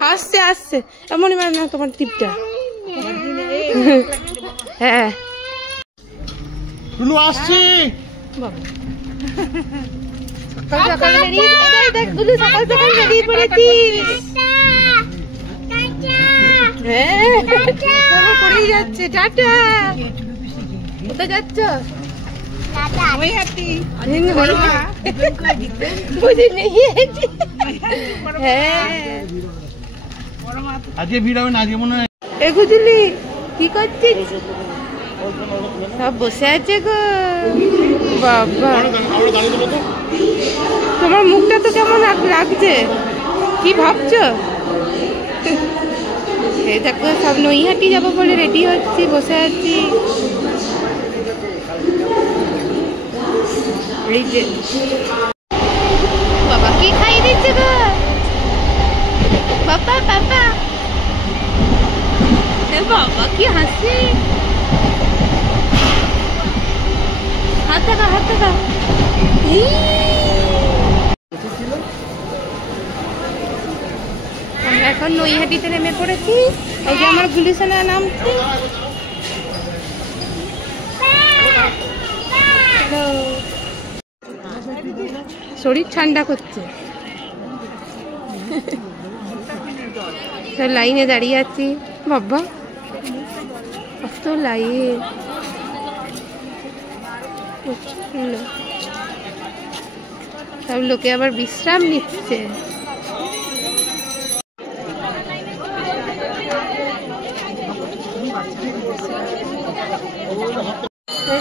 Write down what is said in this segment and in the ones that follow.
আসছে আসছে এমনই মানে না তোমার টিপটা। হ্যাঁ আসছি বাবা সকাল সকাল বেরিয়ে দেখ গুলু সকাল সকাল বেরিয়ে পড়েছিস। হ্যাঁ পড়েই যাচ্ছে। টাটা কোথায় যাচ্ছ? আজকে ভিড় হবে না, আজকে মনে হয়। এ গুজলি কি করছিস? সব বসে আছে গো। বাবা তোমার মুখটা তো কেমন লাগছে, কি ভাবছো? এই দেখো সব নৈহাটি যাবো বলে রেডি হচ্ছি, বসে আছি। এই যে বাবা কি খাইয়ে দিচ্ছে গো বাবা। বাবা বাবা কি হাসি। হাত দেখা হাত দেখা। আমরা এখন নৈহাটিতে নেমে পড়েছি। এই যে আমার গুলিসানা নামছে। শরীর ঠান্ডা করছে। লাইনে দাঁড়িয়ে আছি বাবা, কত লাইন। সব লোকে আবার বিশ্রাম নিচ্ছে।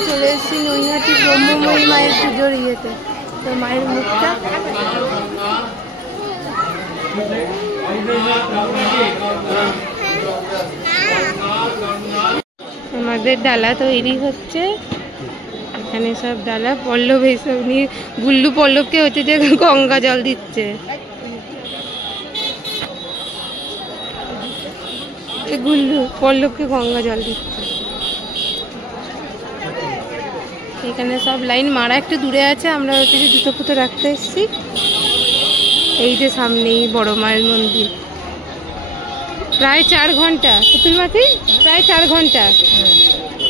চলে এসেছি নৈহাটি ব্রহ্মময়ী মায়ের পুজোর ইয়েতে। তো মায়ের মুখটা আমাদের ডালা তৈরি হচ্ছে। এখানে সব ডালা পল্লব এইসব নিয়ে গুল্লু পল্লবকে হচ্ছে যে গঙ্গা জল দিচ্ছে। গুল্লু পল্লবকে গঙ্গা জল দিচ্ছে। এখানে সব লাইন মারা একটু দূরে আছে, আমরা হচ্ছে যে জুতো ফুতো রাখতে এসেছি। এই যে সামনেই বড় মায়ের মন্দির। প্রায় 4 ঘন্টা পুতুল মাতি, প্রায় 4 ঘন্টা,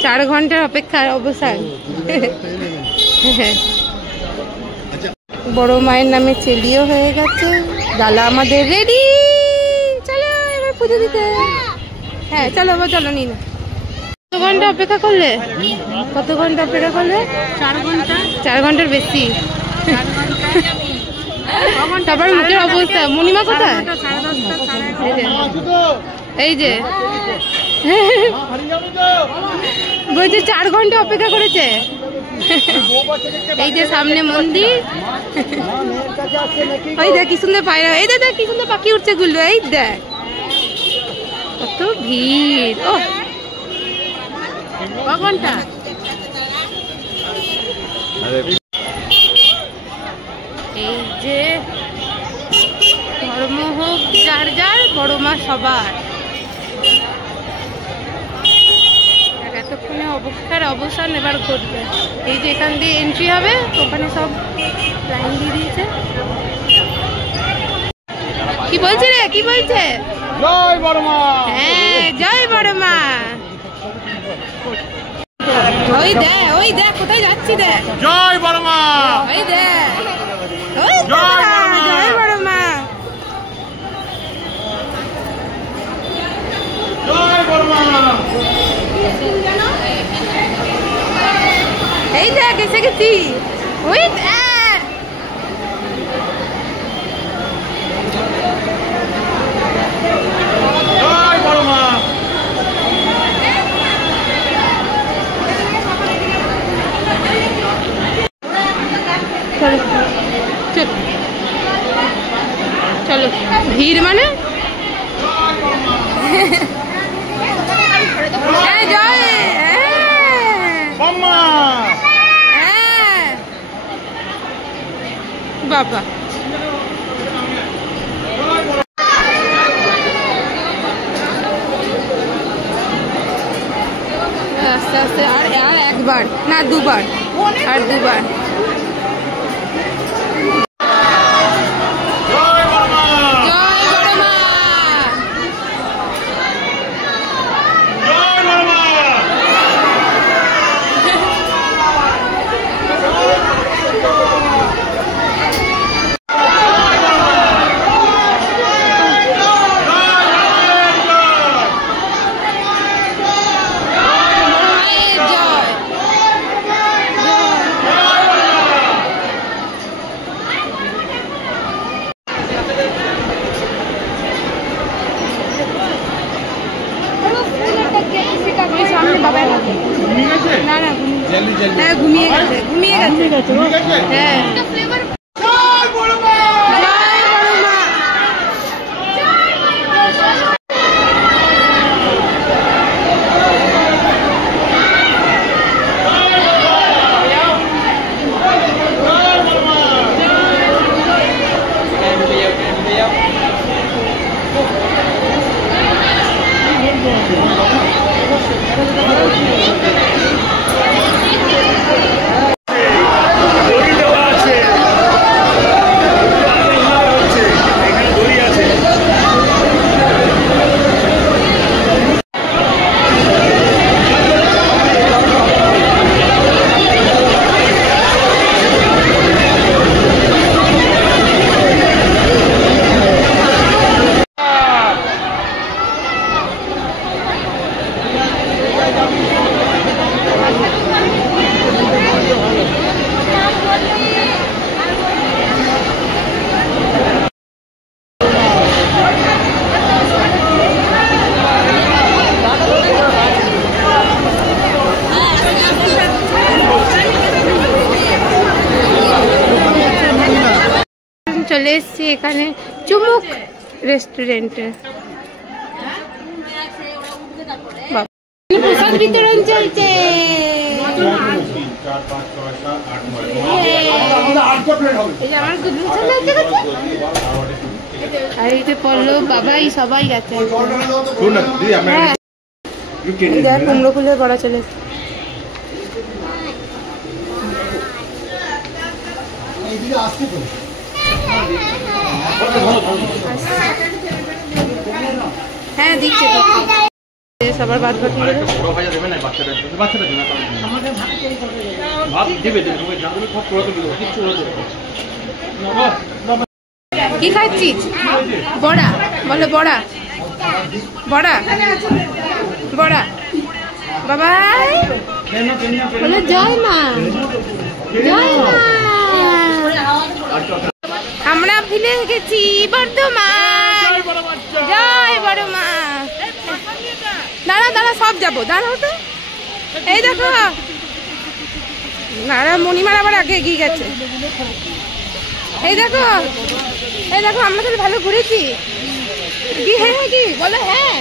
4 ঘন্টার অপেক্ষার অবসান। বড় মায়ের নামে চেলিও হয়ে গেছে। ডালা আমাদের রেডি, চলো এবার পুজো দিতে। হ্যাঁ চলো এবার, চলো নিন। কত ঘন্টা অপেক্ষা করলে? কত ঘন্টা অপেক্ষা করলে? 4 ঘন্টা। 4 ঘন্টার বেশি। তারপর মুখের অবস্থা। মণিমা কোথায়? এই যে বলছে 4 ঘন্টা অপেক্ষা করেছে। এই যে সামনে মন্দির। ওই দেখ কি সুন্দর পায়রা, এই দেখ কি সুন্দর পাখি উঠছে গুলো। এই দেখ কত ভিড়। ও ঘন্টা। এই যে ধর্ম হোক যার যার, বড় মা সবার। এতক্ষণে অবস্থার অবসান এবার ঘটবে। এই যে এখান দিয়ে এন্ট্রি হবে, ওখানে সব লাইন দিয়ে দিয়েছে। কি বলছে রে, কি বলছে? জয় বড় মা। হ্যাঁ জয় বড় মা। ওই দেখ কোথায় যাচ্ছি দেখ। জয় বড় মা। ওই দেখ, ওই জয় বড় মা। জয় বড় মা। এই দেখ এসে গেছি। ওই দেখ জয় বড় মা। চলো চলো, ভিড় মানে জয় বাবা। আস্তে আস্তে আর একবার না, 2 বার, আর 2 বার। জয় বড় মা। না না হ্যাঁ ঘুমিয়ে গেছে হ্যাঁ চলে এসছি এখানে চুমুক রেস্টুরেন্টে। প্রসাদ বিতরণ চলছে। আর এই যে পল্লব বাবাই সবাই গেছে। কুমড়ো ফুলের বড়া চলে এসছে। হ্যাঁ দিচ্ছে সবার বাদ বাকি কি খাচ্ছিস? বড়া বলো, বড়া বড়া বড়া বাবা বলে জয় মা জয় মা। আমরা ভুলে গেছি বর্ধমান। জয় বড় মা। দাঁড়া দাঁড়া সব যাবো, দাঁড়াও তো। এই দেখো দাঁড়া, মণিমার আবার আগে এগিয়ে গেছে। এই দেখো আমরা তাহলে ভালো ঘুরেছি কি? হ্যাঁ কি বলো? হ্যাঁ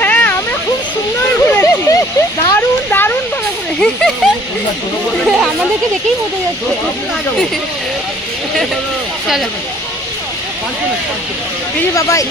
হ্যাঁ আমরা খুব সুন্দর ঘুরেছি, দারুণ দারুণ ভালো ঘুরেছি। আমাদেরকে দেখেই বোঝা যাচ্ছে। চলো বাবাই।